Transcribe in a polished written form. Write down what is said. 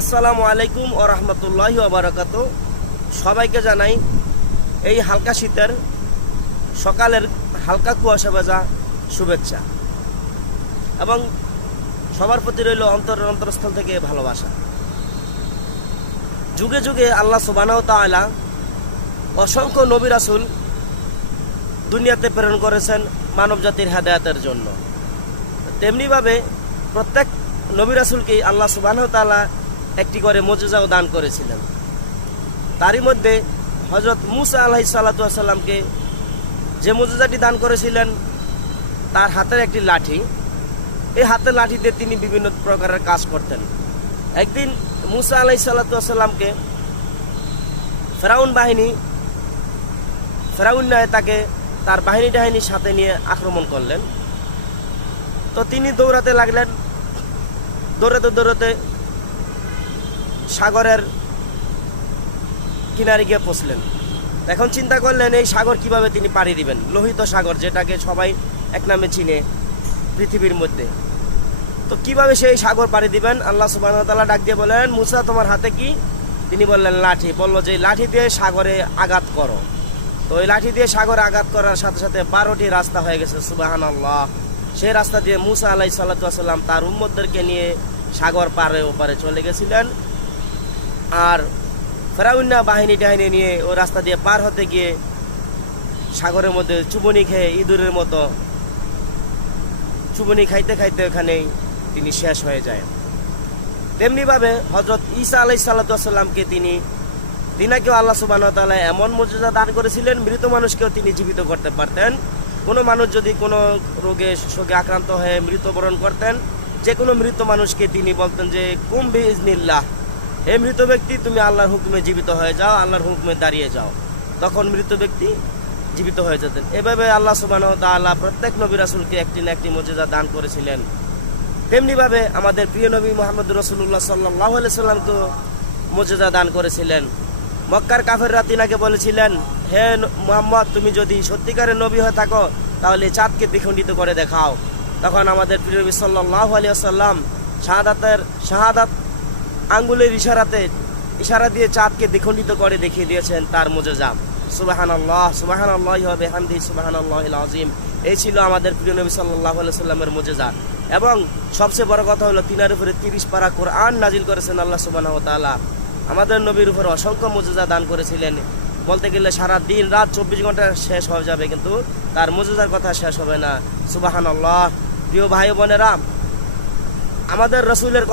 আসসালামু আলাইকুম ওয়া রাহমাতুল্লাহি ওয়া বারাকাতুহু। সবাইকে জানাই এই হালকা শীতের সকালের হালকা কুয়াশা ভেজা শুভেচ্ছা এবং সবার প্রতি রইল অন্তরস্থল থেকে ভালোবাসা। যুগে যুগে আল্লাহ সুবহানাহু ওয়া তাআলা অসংখ্য নবী রাসূল দুনিয়াতে প্রেরণ করেছেন মানব জাতির হেদায়েতের জন্য। তেমনিভাবে প্রত্যেক নবী রাসূলকেই আল্লাহ সুবহানাহু ওয়া তাআলা একটি করে মুজিজাও দান করেছিলেন। তারই মধ্যে হযরত মুসা আলাইহিস সালাতু ওয়াস সালামকে যে মুজিজাটি দান করেছিলেন তার হাতের একটি লাঠি। এই হাতের লাঠি দিয়ে তিনি বিভিন্ন প্রকারের কাজ করতেন। একদিন মুসা আলাইহিস সালাতু ওয়াস সালামকে ফেরাউন তাকে তার বাহিনী টাহিনীর সাথে নিয়ে আক্রমণ করলেন। তো তিনি দৌড়াতে লাগলেন। দৌড়াতে সাগরের কিনারে গিয়ে পৌঁছলেন। এখন চিন্তা করলেন এই সাগর কিভাবে তিনি পাড়ি দিবেন। লোহিত সাগর, যেটাকে সবাই এক নামে চিনে পৃথিবীর মধ্যে। তো কিভাবে সেই সাগর পাড়ি দিবেন? আল্লাহ সুবহানাহু ওয়া তাআলা ডাক দিয়ে বলেন, মুসা তোমার হাতে কি? তিনি বললেন লাঠি। বলল যে লাঠি দিয়ে সাগরে আঘাত করো। তো ওই লাঠি দিয়ে সাগরে আঘাত করার সাথে সাথে 12টি রাস্তা হয়ে গেছে। সুবহানাল্লাহ। সেই রাস্তা দিয়ে মুসা আলাইহিস সালাতু ওয়াস সালাম তার উম্মতদেরকে নিয়ে সাগর পারে ওপারে চলে গেছিলেন। আর ফেরাউন বাহিনী টাহিনী নিয়ে ওই রাস্তা দিয়ে পার হতে গিয়ে সাগরের মধ্যে চুবনি খেয়ে ইঁদুরের মতো চুবনি খাইতে খাইতে ওখানেই তিনি শেষ হয়ে যায়। তেমনিভাবে হযরত ঈসা আলাইহিস সালাতু ওয়াস সালামকে তিনাকেও আল্লাহ সুবহানাহু ওয়া তাআলা এমন মুজিজা দান করেছিলেন, মৃত মানুষকেও তিনি জীবিত করতে পারতেন। কোনো মানুষ যদি কোনো শোকে আক্রান্ত হয়ে মৃত্যুবরণ করতেন, যে কোনো মৃত মানুষকে তিনি বলতেন যে কুম বিইজনিল্লাহ, হে মৃত ব্যক্তি তুমি আল্লাহর হুকুমে জীবিত হয়ে যাও, আল্লাহর হুকুমে দাঁড়িয়ে যাও। তখন মৃত ব্যক্তি জীবিত হয়ে যেতেন। এভাবে আল্লাহ সুবহানাহু ওয়া তাআলা প্রত্যেক নবী রাসূলকে একটি না একটি মুজিজা দান করেছিলেন। তেমনিভাবে আমাদের প্রিয় নবী মুহাম্মদ রাসূলুল্লাহ সাল্লাল্লাহু আলাইহি ওয়াসাল্লামকে মুজিজা দান করেছিলেন। মক্কার কাফেররা তিনাকে বলেছিলেন, হে মুহাম্মদ তুমি যদি সত্যিকারের নবী হয়ে থাকো তাহলে চাঁদকে দ্বিখণ্ডিত করে দেখাও। তখন আমাদের প্রিয় নবী সাল্লাল্লাহু আলাইহি ওয়াসাল্লাম শাহাদাত আঙ্গুলের ইশারা দিয়ে চাঁদকে দ্বিখণ্ডিত করে দেখিয়ে দিয়েছেন তার মুজিজা। সুবহানাল্লাহ, সুবহানাল্লাহি ওয়া বিহামদিহি, সুবহানাল্লাহিল আযীম। এই ছিল আমাদের প্রিয় নবী সাল্লাল্লাহু আলাইহি ওয়াসাল্লামের মুজিজা। এবং সবচেয়ে বড় কথা হলো তিনার উপরে 30 পারা কোরআন নাজিল করেছেন আল্লাহ সুবহানাহু ওয়া তাআলা। আমাদের নবীর উপর অসংখ্য মুজিজা দান করেছিলেন। বলতে গেলে সারা দিন রাত 24 ঘন্টা শেষ হয়ে যাবে, কিন্তু তার মুজিজার কথা শেষ হবে না। সুবহানাল্লাহ। প্রিয় ভাই বোনেরা, আমাদের রাসূলের